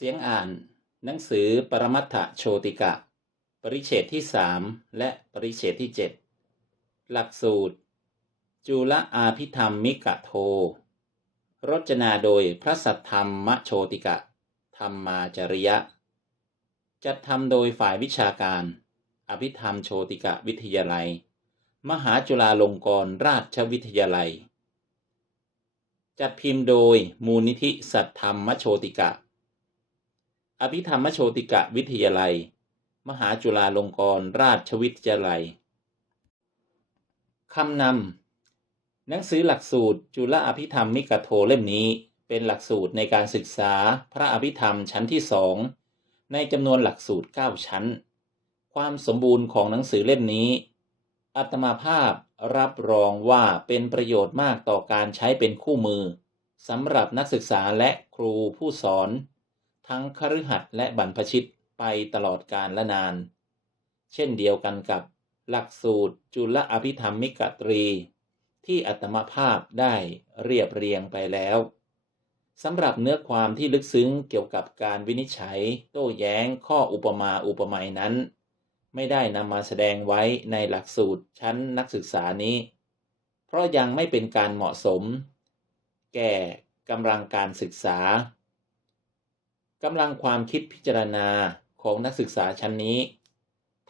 เสียงอ่าน หนังสือปรมัตถโชติกะ ปริเฉดที่สามและปริเฉดที่เจ็ดหลักสูตร จุลอาภิธรรมมิกะโท รจนาโดยพระสัทธรรมโชติกะ ธรรมาจริยะ จัดทำโดยฝ่ายวิชาการ อภิธรรมโชติกะวิทยาลัย มหาจุฬาลงกรณราชวิทยาลัย จัดพิมพ์โดยมูลนิธิสัทธรรมโชติกะ อภิธรรมโชติกะวิทยาลัย มหาจุฬาลงกรณราชวิทยาลัยคำนำหนังสือหลักสูตรจุลอภิธรรมมิกโทเล่มนี้ เป็นหลักสูตรในการศึกษาพระอภิธรรมชั้นที่สองในจำนวนหลักสูตร 9 ชั้น ความสมบูรณ์ของหนังสือเล่มนี้ อัตมาภาพรับรองว่าเป็นประโยชน์มากต่อการใช้เป็นคู่มือสำหรับนักศึกษาและครูผู้สอน ทั้งคฤหัสถ์และบรรพชิตไปตลอดกาลและนาน เช่นเดียวกันกับหลักสูตรจุลอภิธรรมมิกตรี ที่อัตมาภาพได้เรียบเรียงไปแล้วสำหรับเนื้อความที่ลึกซึ้งเกี่ยวกับการวินิจฉัย โต้แย้งข้ออุปมาอุปไมยนั้น ไม่ได้นำมาแสดงไว้ในหลักสูตรชั้นนักศึกษานี้ เพราะยังไม่เป็นการเหมาะสม แก่กำลังการศึกษา กำลังความคิดพิจารณาของนักศึกษาชั้นนี้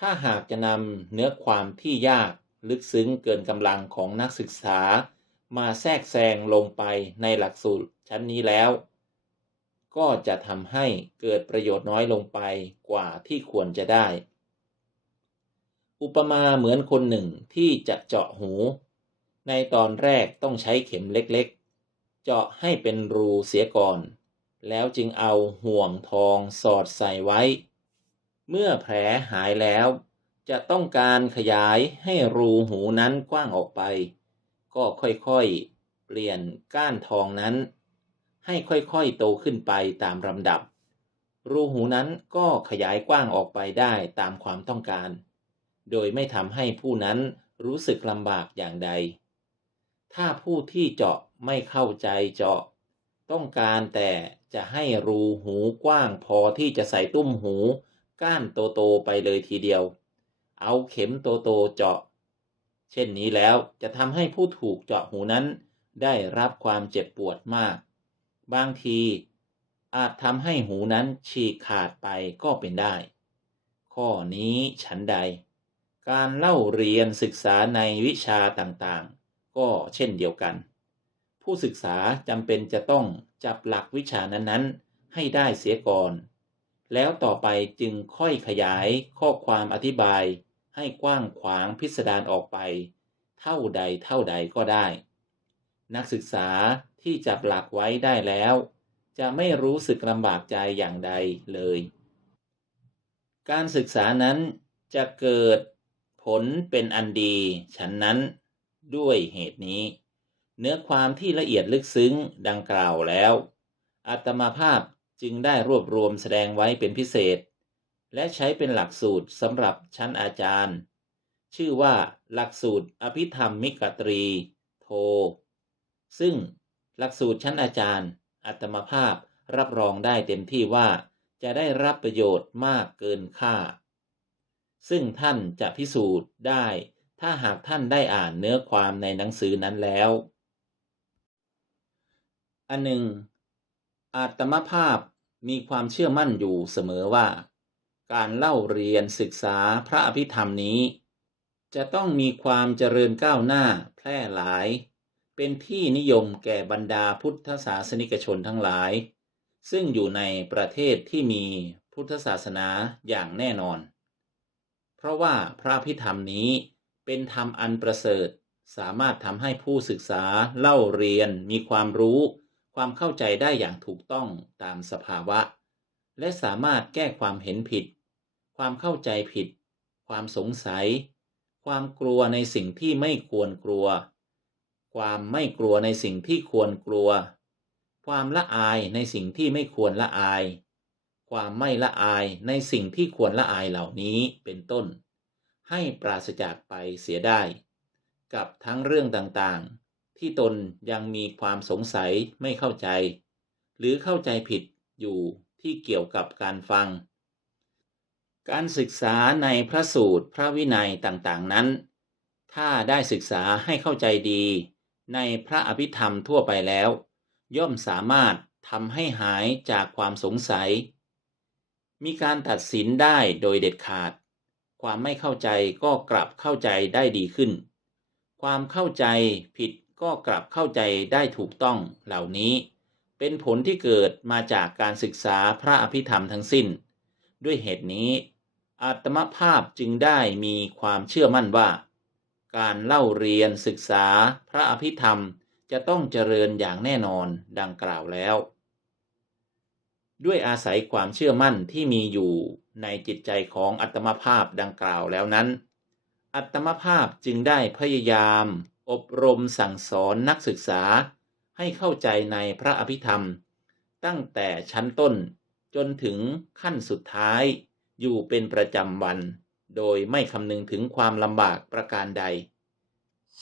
ถ้าหากจะนำเนื้อความที่ยากลึกซึ้งเกินกำลังของนักศึกษา มาแทรกแซงลงไปในหลักสูตรชั้นนี้แล้ว ก็จะทำให้เกิดประโยชน์น้อยลงไปกว่าที่ควรจะได้ อุปมาเหมือนคนหนึ่งที่จะเจาะหู ในตอนแรกต้องใช้เข็มเล็กๆ เจาะให้เป็นรูเสียก่อน แล้วจึงเอาห่วงทองสอดใส่ไว้ เมื่อแผลหายแล้ว จะต้องการขยายให้รูหูนั้นกว้างออกไป ก็ค่อยๆ เปลี่ยนก้านทองนั้น ให้ค่อยๆโตขึ้นไปตามลำดับ รูหูนั้นก็ขยายกว้างออกไปได้ตามความต้องการ โดยไม่ทำให้ผู้นั้นรู้สึกลำบากอย่างใด ถ้าผู้ที่เจาะไม่เข้าใจเจาะ ต้องการแต่ จะให้รูหูกว้างพอที่จะใส่ตุ้มหู ก้านโตๆไปเลยทีเดียว เอาเข็มโตๆเจาะ เช่นนี้แล้วจะทำให้ผู้ถูกเจาะหูนั้น ได้รับความเจ็บปวดมาก บางที อาจทำให้หูนั้นฉีกขาดไปก็เป็นได้ ข้อนี้ฉันใด การเล่าเรียนศึกษาในวิชาต่างๆ ก็เช่นเดียวกัน ผู้ศึกษาจำเป็นจะต้อง จับหลักวิชานั้นๆ ให้ได้เสียก่อน แล้วต่อไปจึงค่อยขยายข้อความอธิบาย ให้กว้างขวางพิสดารออกไป เท่าใดเท่าใดก็ได้ นักศึกษาที่จับหลักไว้ได้แล้ว จะไม่รู้สึกลำบากใจอย่างใดเลย การศึกษานั้นจะเกิดผลเป็นอันดี ฉันนั้นด้วยเหตุนี้ เนื้อความที่ละเอียดลึกซึ้งดังกล่าวแล้วอาตมาภาพจึงได้รวบรวมแสดงไว้เป็นพิเศษ และใช้เป็นหลักสูตรสำหรับชั้นอาจารย์ ชื่อว่าหลักสูตรอภิธรรมมิกตรี โท ซึ่งหลักสูตรชั้นอาจารย์อาตมาภาพรับรองได้เต็มที่ว่าจะได้รับประโยชน์มากเกินค่า ซึ่งท่านจะพิสูจน์ได้ ถ้าหากท่านได้อ่านเนื้อความในหนังสือนั้นแล้ว อันหนึ่ง อาตมาภาพมีความเชื่อมั่นอยู่เสมอว่า การเล่าเรียนศึกษาพระอภิธรรมนี้ จะต้องมีความเจริญก้าวหน้าแพร่หลาย เป็นที่นิยมแก่บรรดาพุทธศาสนิกชนทั้งหลาย ซึ่งอยู่ในประเทศที่มีพุทธศาสนาอย่างแน่นอน เพราะว่าพระอภิธรรมนี้เป็นธรรมอันประเสริฐสามารถทำให้ผู้ศึกษาเล่าเรียนมีความรู้ ความเข้าใจได้อย่างถูกต้องตามสภาวะ และสามารถแก้ความเห็นผิด ความเข้าใจผิด ความสงสัย ความกลัวในสิ่งที่ไม่ควรกลัว ความไม่กลัวในสิ่งที่ควรกลัว ความละอายในสิ่งที่ไม่ควรละอาย ความไม่ละอายในสิ่งที่ควรละอายเหล่านี้เป็นต้น ให้ปราศจากไปเสียได้ กับทั้งเรื่องต่างๆ ที่ตนยังมีความสงสัยไม่เข้าใจ หรือเข้าใจผิดอยู่ที่เกี่ยวกับการฟัง การศึกษาในพระสูตรพระวินัยต่างๆนั้น ถ้าได้ศึกษาให้เข้าใจดี ในพระอภิธรรมทั่วไปแล้ว ย่อมสามารถทำให้หายจากความสงสัย มีการตัดสินได้โดยเด็ดขาด ความไม่เข้าใจก็กลับเข้าใจได้ดีขึ้น ความเข้าใจผิด ก็กลับเข้าใจได้ถูกต้องเหล่านี้ เป็นผลที่เกิดมาจากการศึกษาพระอภิธรรมทั้งสิ้น ด้วยเหตุนี้ อาตมภาพจึงได้มีความเชื่อมั่นว่า การเล่าเรียนศึกษาพระอภิธรรมจะต้องเจริญอย่างแน่นอนดังกล่าวแล้ว ด้วยอาศัยความเชื่อมั่นที่มีอยู่ในจิตใจของอัตมภาพดังกล่าวแล้วนั้น อัตมภาพจึงได้พยายาม อบรมสั่งสอนนักศึกษาให้เข้าใจในพระอภิธรรม ตั้งแต่ชั้นต้นจนถึงขั้นสุดท้ายอยู่เป็นประจำวัน โดยไม่คำนึงถึงความลำบากประการใด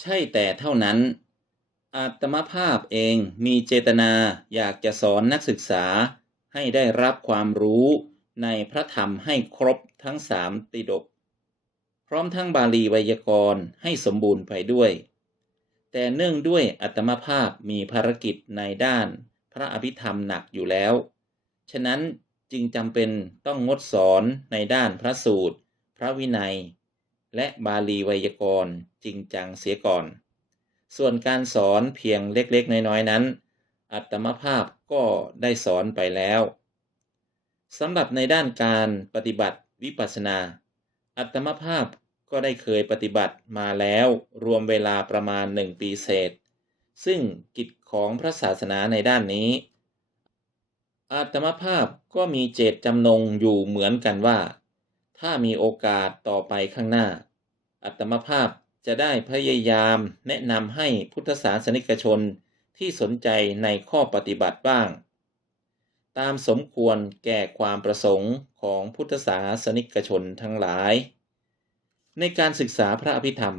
ใช่แต่เท่านั้น อาตมภาพเองมีเจตนาอยากจะสอนนักศึกษาให้ได้รับความรู้ในพระธรรมให้ครบทั้งสามติดก พร้อมทั้งบาลีไวยากรณ์ให้สมบูรณ์ไปด้วย แต่เนื่องด้วยอัตมภาพมีภารกิจในด้านพระอภิธรรมหนักอยู่แล้ว ฉะนั้นจึงจำเป็นต้องงดสอนในด้านพระสูตร พระวินัย และบาลีไวยากรณ์จริงจังเสียก่อน ส่วนการสอนเพียงเล็กๆ น้อยๆ นั้น อัตมภาพก็ได้สอนไปแล้วสำหรับในด้านการปฏิบัติวิปัสสนา อัตมภาพ ก็ได้เคยปฏิบัติมาแล้วรวมเวลาประมาณหนึ่งปีเศษ ซึ่งกิจของพระศาสนาในด้านนี้ อาตมภาพก็มีเจตจำนงอยู่เหมือนกันว่า ถ้ามีโอกาสต่อไปข้างหน้าอัตมภาพจะได้พยายามแนะนำให้พุทธศาสนิกชนที่สนใจในข้อปฏิบัติบ้าง ตามสมควรแก่ความประสงค์ของพุทธศาสนิกชนทั้งหลาย ในการศึกษาพระอภิธรรม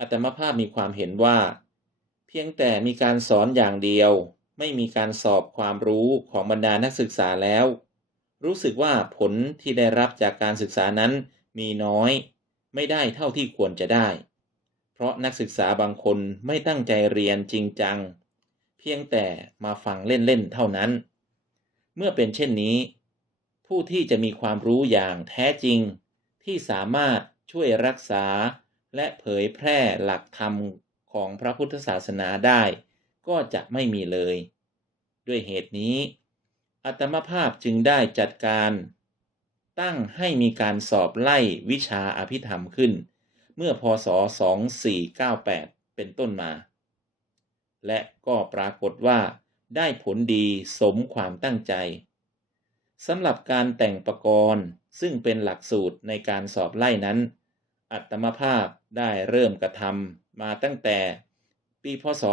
อัตมภาพมีความเห็นว่า เพียงแต่มีการสอนอย่างเดียว ไม่มีการสอบความรู้ของบรรดานักศึกษาแล้ว รู้สึกว่าผลที่ได้รับจากการศึกษานั้นมีน้อย ไม่ได้เท่าที่ควรจะได้ เพราะนักศึกษาบางคนไม่ตั้งใจเรียนจริงจัง เพียงแต่มาฟังเล่นๆเท่านั้น เมื่อเป็นเช่นนี้ ผู้ที่จะมีความรู้อย่างแท้จริงที่สามารถ ช่วยรักษาและเผยแพร่หลักธรรมของพระพุทธศาสนาได้ ก็จะไม่มีเลย ด้วยเหตุนี้ อัตมภาพจึงได้จัดการ ตั้งให้มีการสอบไล่วิชาอภิธรรมขึ้น เมื่อพศ 2498 เป็นต้นมา และก็ปรากฏว่าได้ผลดีสมความตั้งใจสำหรับการแต่งประกรณ์ ซึ่งเป็นหลักสูตรในการสอบไล่นั้น อัตมภาพได้เริ่มกระทำมาตั้งแต่ปีพศ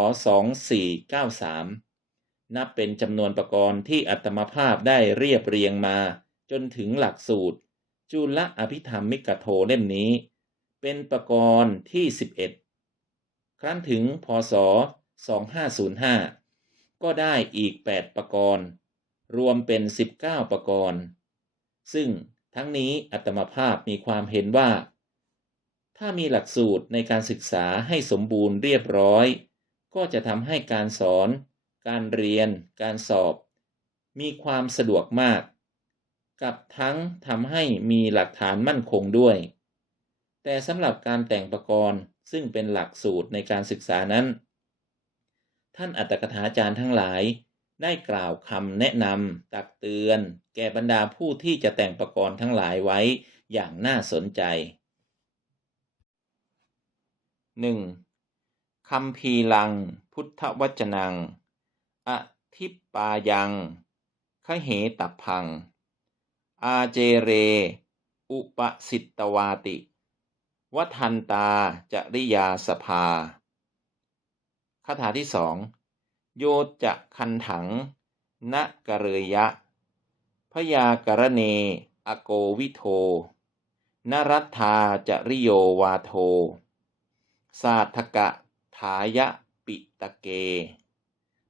2493 นับเป็นจำนวนประกรณ์ที่อัตมภาพได้เรียบเรียงมาจนถึงหลักสูตร จุลอภิธรรมมิกโทเล่มนี้ เป็นประกรณ์ที่ 11 ครั้นถึงพศ 2505 ก็ได้อีก 8 ประกรณ์ รวมเป็น 19 ประกรณ์ ซึ่ง ทั้งนี้อัตมภาพมีความเห็นว่า ถ้ามีหลักสูตรในการศึกษาให้สมบูรณ์เรียบร้อย ก็จะทำให้การสอน การเรียน การสอบ มีความสะดวกมาก กับทั้งทำให้มีหลักฐานมั่นคงด้วย แต่สำหรับการแต่งประกรณ์ซึ่งเป็นหลักสูตรในการศึกษานั้น ท่านอัตถกถาจารย์ทั้งหลาย ได้กล่าวคำแนะนำตักเตือน แก่บรรดาผู้ที่จะแต่งประกรณ์ทั้งหลายไว้อย่างน่าสนใจ 1. คำพีลัง พุทธวจนังอทิปปายังขเหตับพัง อาเจเร อุปสิตวาติ วัทันตาจริยาสภาคาถาที่สอง โยจะคันถังนกะเรยะ พยากรเน อโกวิโทนรัตธาจริโยวาโท สาธกะถายะปิตะเก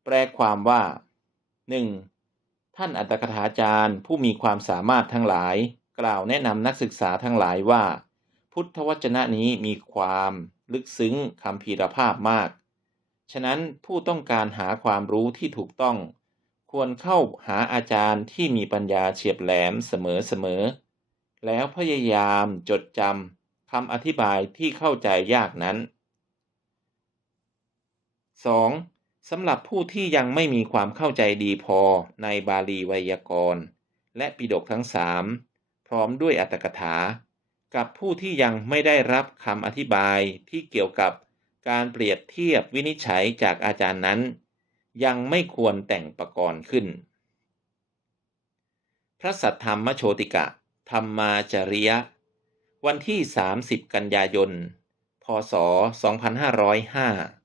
แปลความว่าหนึ่งท่านอัตถกถาจารย์ผู้มีความสามารถทั้งหลาย กล่าวแนะนำนักศึกษาทั้งหลายว่า พุทธวจนะนี้มีความลึกซึ้งคำพีรภาพมาก ฉะนั้นผู้ต้องการหาความรู้ที่ถูกต้อง ควรเข้าหาอาจารย์ที่มีปัญญาเฉียบแหลมเสมอๆ แล้วพยายามจดจำคำอธิบายที่เข้าใจยากนั้น 2. สำหรับผู้ที่ยังไม่มีความเข้าใจดีพอในบาลีไวยากรณ์ และปิฎกทั้งสามพร้อมด้วยอัตถกถา กับผู้ที่ยังไม่ได้รับคำอธิบายที่เกี่ยวกับ การเปรียบเทียบวินิจฉัยจากอาจารย์นั้น ยังไม่ควรแต่งประกรณ์ขึ้น พระสัทธรรมโชติกะ ธรรมาจริยะ วันที่ 30 กันยายน พศ 2505